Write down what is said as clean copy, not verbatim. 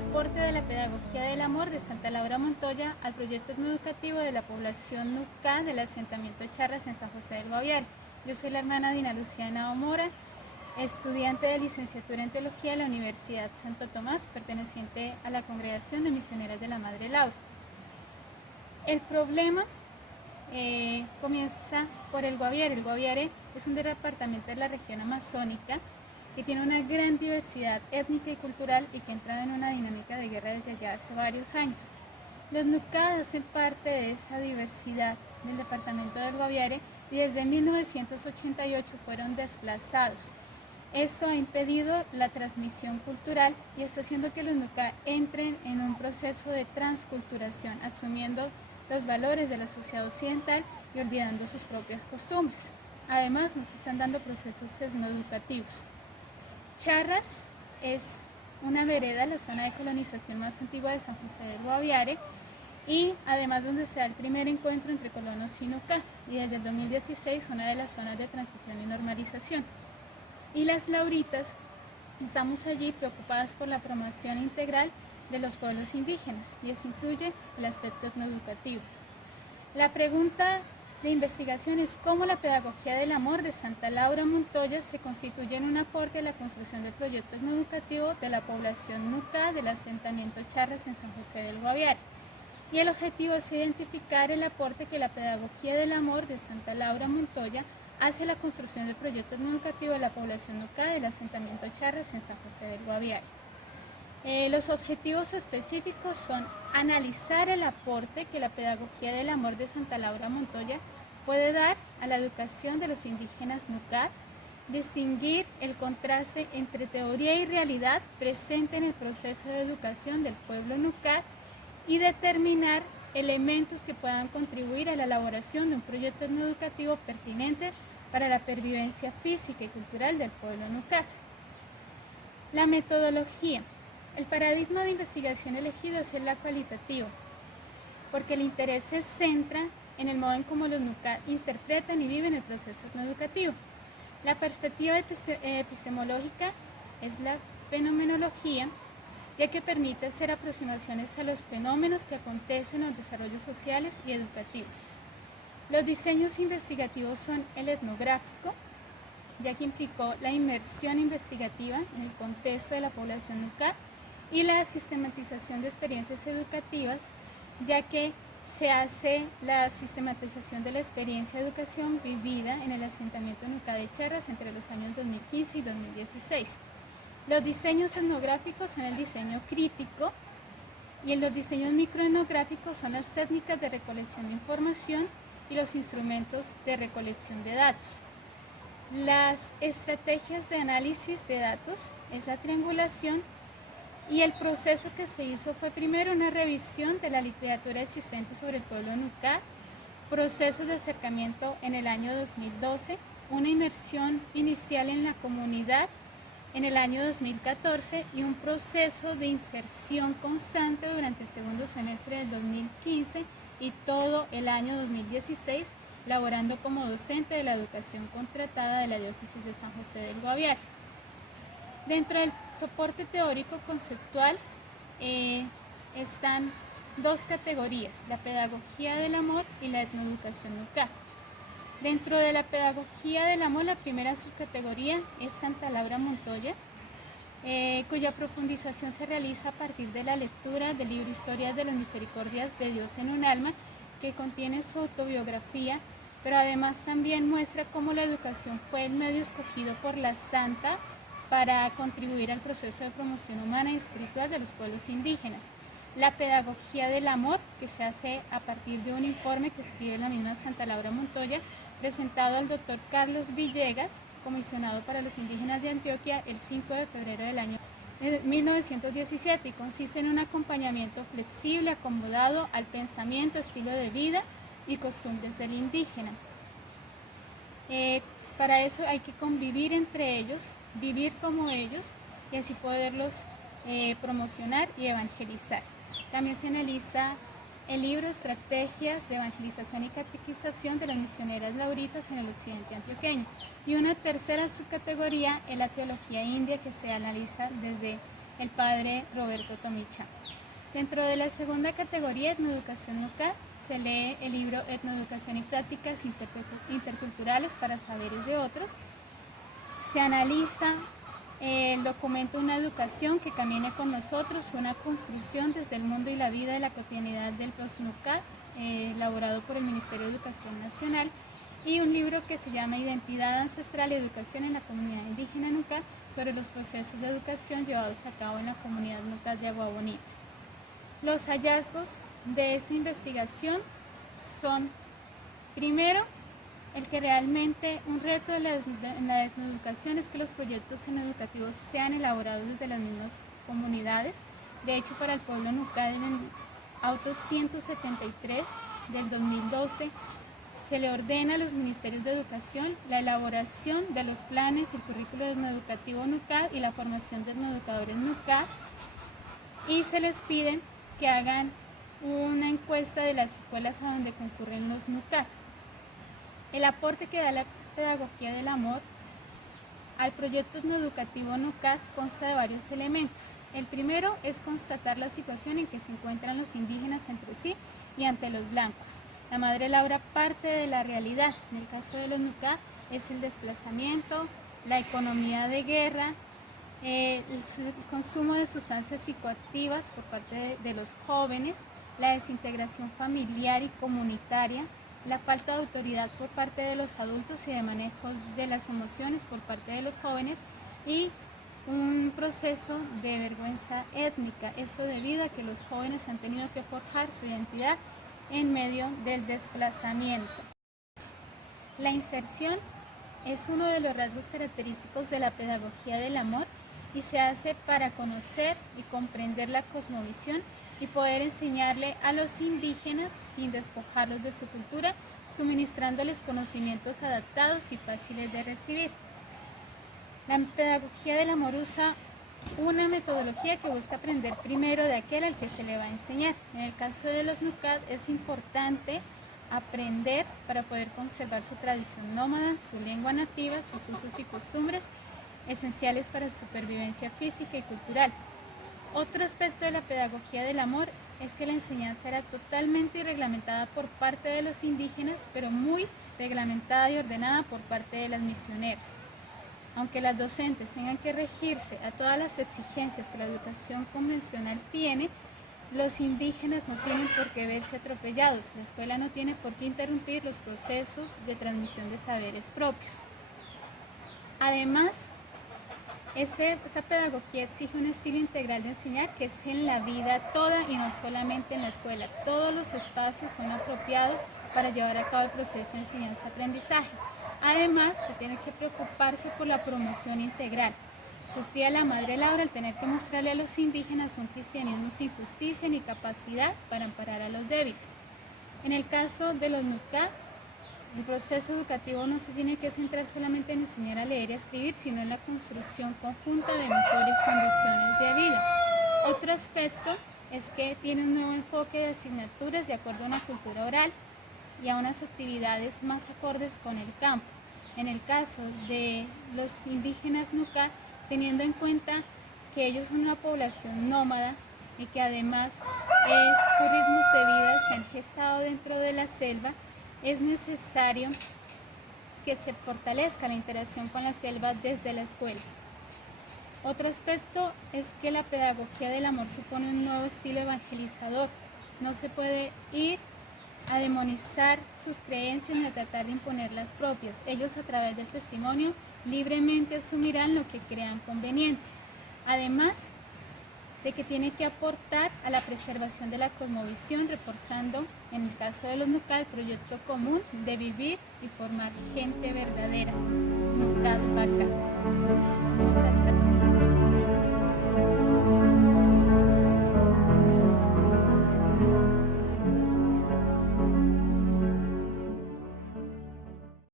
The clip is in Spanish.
aporte de la pedagogía del amor de Santa Laura Montoya al proyecto etnoeducativo de la población Nucá del asentamiento Charras en San José del Guaviare. Yo soy la hermana Dina Luciana Mora, estudiante de licenciatura en Teología de la Universidad Santo Tomás, perteneciente a la Congregación de Misioneras de la Madre Laura. El problema comienza por el Guaviare. El Guaviare es un departamento de la región amazónica que tiene una gran diversidad étnica y cultural y que ha entrado en una dinámica de guerra desde ya hace varios años. Los Nucá hacen parte de esa diversidad del departamento del Guaviare y desde 1988 fueron desplazados. Esto ha impedido la transmisión cultural y está haciendo que los Nucá entren en un proceso de transculturación, asumiendo los valores de la sociedad occidental y olvidando sus propias costumbres. Además, nos están dando procesos etnoeducativos. Charras es una vereda, la zona de colonización más antigua de San José del Guaviare, y además donde se da el primer encuentro entre colonos y Nucá, y desde el 2016 una de las zonas de transición y normalización. Y las Lauritas estamos allí preocupadas por la promoción integral de los pueblos indígenas, y eso incluye el aspecto etnoeducativo. La pregunta de investigación es cómo la pedagogía del amor de Santa Laura Montoya se constituye en un aporte a la construcción del proyecto etnoeducativo de la población Nucá del asentamiento Charras en San José del Guaviare. Y el objetivo es identificar el aporte que la pedagogía del amor de Santa Laura Montoya hace a la construcción del proyecto etnoeducativo de la población Nucá del asentamiento Charras en San José del Guaviare. Los objetivos específicos son analizar el aporte que la pedagogía del amor de Santa Laura Montoya puede dar a la educación de los indígenas Nucá, distinguir el contraste entre teoría y realidad presente en el proceso de educación del pueblo Nucá y determinar elementos que puedan contribuir a la elaboración de un proyecto etnoeducativo pertinente para la pervivencia física y cultural del pueblo Nucá. La metodología. El paradigma de investigación elegido es el cualitativo, porque el interés se centra en el modo en cómo los Nucá interpretan y viven el proceso etnoeducativo. La perspectiva epistemológica es la fenomenología, ya que permite hacer aproximaciones a los fenómenos que acontecen en los desarrollos sociales y educativos. Los diseños investigativos son el etnográfico, ya que implicó la inmersión investigativa en el contexto de la población Nucá, y la sistematización de experiencias educativas, ya que se hace la sistematización de la experiencia de educación vivida en el asentamiento Nucá de Charras entre los años 2015 y 2016. Los diseños etnográficos son el diseño crítico y en los diseños microetnográficos son las técnicas de recolección de información y los instrumentos de recolección de datos. Las estrategias de análisis de datos es la triangulación. Y el proceso que se hizo fue primero una revisión de la literatura existente sobre el pueblo Nucá, procesos de acercamiento en el año 2012, una inmersión inicial en la comunidad en el año 2014 y un proceso de inserción constante durante el segundo semestre del 2015 y todo el año 2016, laborando como docente de la educación contratada de la diócesis de San José del Guaviare. Dentro del soporte teórico conceptual están dos categorías, la pedagogía del amor y la etnoeducación Nucá. Dentro de la pedagogía del amor, la primera subcategoría es Santa Laura Montoya, cuya profundización se realiza a partir de la lectura del libro Historias de las Misericordias de Dios en un alma, que contiene su autobiografía, pero además también muestra cómo la educación fue el medio escogido por la santa para contribuir al proceso de promoción humana y espiritual de los pueblos indígenas. La pedagogía del amor, que se hace a partir de un informe que escribe la misma Santa Laura Montoya, presentado al doctor Carlos Villegas, comisionado para los indígenas de Antioquia, el 5 de febrero del año 1917, y consiste en un acompañamiento flexible, acomodado al pensamiento, estilo de vida y costumbres del indígena. Para eso hay que convivir entre ellos, vivir como ellos y así poderlos promocionar y evangelizar. También se analiza el libro Estrategias de Evangelización y Catequización de las Misioneras Lauritas en el occidente antioqueño. Y una tercera subcategoría es la teología india, que se analiza desde el padre Roberto Tomicha. Dentro de la segunda categoría, Etnoeducación NUCAD, se lee el libro Etnoeducación y prácticas interculturales para saberes de otros. Se analiza el documento Una educación que camine con nosotros, una construcción desde el mundo y la vida de la cotidianidad del POSNUCAD, elaborado por el Ministerio de Educación Nacional, y un libro que se llama Identidad Ancestral y Educación en la Comunidad Indígena NUCAD, sobre los procesos de educación llevados a cabo en la comunidad NUCAD de Agua Bonita. Los hallazgos de esta investigación son, primero, el que realmente un reto en la etnoeducación es que los proyectos educativos sean elaborados desde las mismas comunidades. De hecho, para el pueblo NUCAD, en el auto 173 del 2012, se le ordena a los ministerios de educación la elaboración de los planes y currículo etnoeducativo NUCAD y la formación de etnoeducadores NUCAD, y se les pide que hagan una encuesta de las escuelas a donde concurren los NUCAD. El aporte que da la pedagogía del amor al proyecto etnoeducativo NUCAD consta de varios elementos. El primero es constatar la situación en que se encuentran los indígenas entre sí y ante los blancos. La madre Laura parte de la realidad. En el caso de los NUCAD es el desplazamiento, la economía de guerra, el consumo de sustancias psicoactivas por parte de los jóvenes, la desintegración familiar y comunitaria, la falta de autoridad por parte de los adultos y de manejo de las emociones por parte de los jóvenes, y un proceso de vergüenza étnica, eso debido a que los jóvenes han tenido que forjar su identidad en medio del desplazamiento. La inserción es uno de los rasgos característicos de la pedagogía del amor y se hace para conocer y comprender la cosmovisión y poder enseñarle a los indígenas sin despojarlos de su cultura, suministrándoles conocimientos adaptados y fáciles de recibir. La pedagogía del amor usa una metodología que busca aprender primero de aquel al que se le va a enseñar. En el caso de los NUCAD es importante aprender para poder conservar su tradición nómada, su lengua nativa, sus usos y costumbres esenciales para su supervivencia física y cultural. Otro aspecto de la pedagogía del amor es que la enseñanza era totalmente reglamentada por parte de los indígenas, pero muy reglamentada y ordenada por parte de las misioneras. Aunque las docentes tengan que regirse a todas las exigencias que la educación convencional tiene, los indígenas no tienen por qué verse atropellados. La escuela no tiene por qué interrumpir los procesos de transmisión de saberes propios. Además, esa pedagogía exige un estilo integral de enseñar que es en la vida toda y no solamente en la escuela. Todos los espacios son apropiados para llevar a cabo el proceso de enseñanza-aprendizaje. Además, se tiene que preocuparse por la promoción integral. Sufría la madre Laura al tener que mostrarle a los indígenas un cristianismo sin justicia ni capacidad para amparar a los débiles. En el caso de los NUCAD, el proceso educativo no se tiene que centrar solamente en enseñar a leer y a escribir, sino en la construcción conjunta de mejores condiciones de vida. Otro aspecto es que tiene un nuevo enfoque de asignaturas de acuerdo a una cultura oral y a unas actividades más acordes con el campo. En el caso de los indígenas NUCAD, teniendo en cuenta que ellos son una población nómada y que además sus ritmos de vida se han gestado dentro de la selva, es necesario que se fortalezca la interacción con la selva desde la escuela. Otro aspecto es que la pedagogía del amor supone un nuevo estilo evangelizador. No se puede ir a demonizar sus creencias ni a tratar de imponer las propias. Ellos, a través del testimonio, libremente asumirán lo que crean conveniente. Además de que tiene que aportar a la preservación de la cosmovisión, reforzando, en el caso de los NUCAD, el proyecto común de vivir y formar gente verdadera. NUCAD Vaca. Muchas gracias.